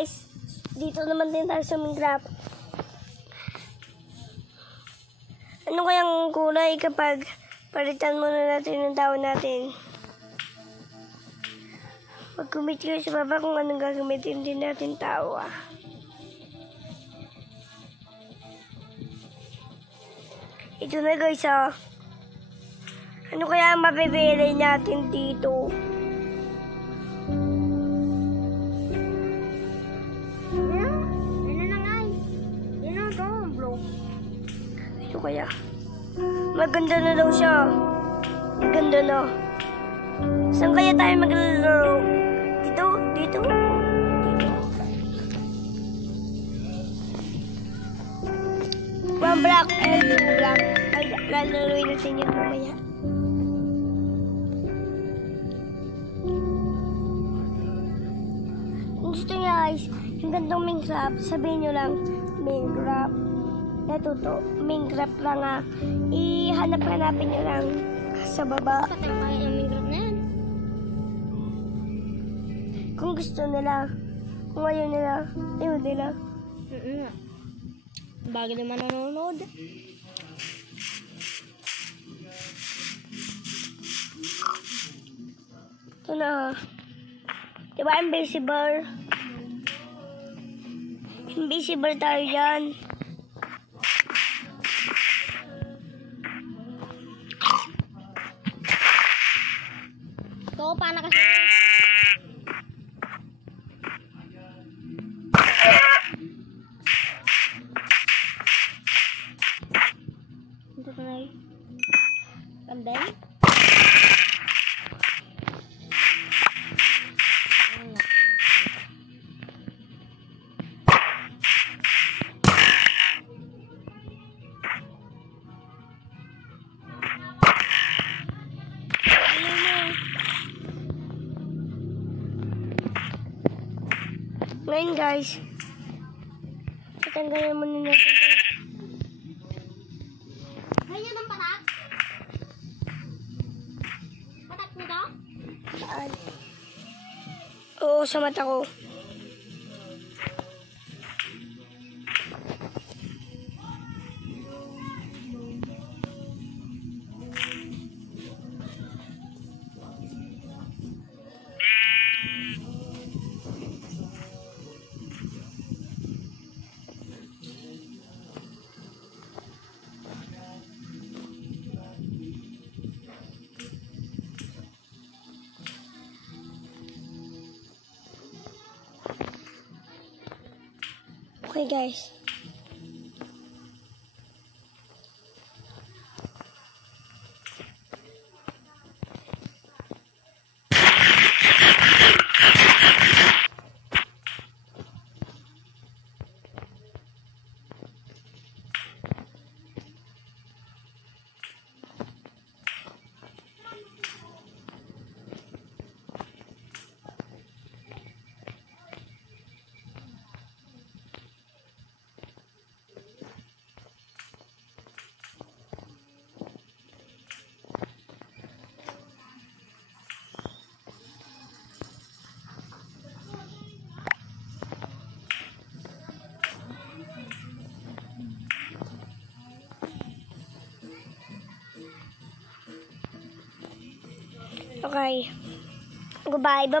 guys, dito naman din tayo sa Minecraft. Ano kayang kulay kapag palitan muna natin ng tao natin? Mag-comment kayo sa baba kung anong gagamitin din natin tao Ito na guys Ano kaya ang mapipili natin dito? Ito kaya? Maganda na daw siya. Maganda na. Saan kaya tayo maglalaro? Dito? Dito? One block and two block. Ay, lalaroin natin yun mamaya. Kung gusto niya guys, yung gandang Minecraft, sabihin nyo lang, Minecraft. Minecraft lang Ihanap-hanapin nyo lang sa baba. Patay yung Minecraft na yan. Kung gusto nila, kung ayaw nila, ayaw nila. Bagay naman nanonood. Ito na. Diba invisible? Invisible tayo dyan. Ito, paano kasi? Ito na yun. And then? Ngayon guys, tatanggalin muna natin ito. Ganyan ang patak? Patak nito? Saan? Oo, sa mata ko. Okay guys. Okay. Goodbye. Bye.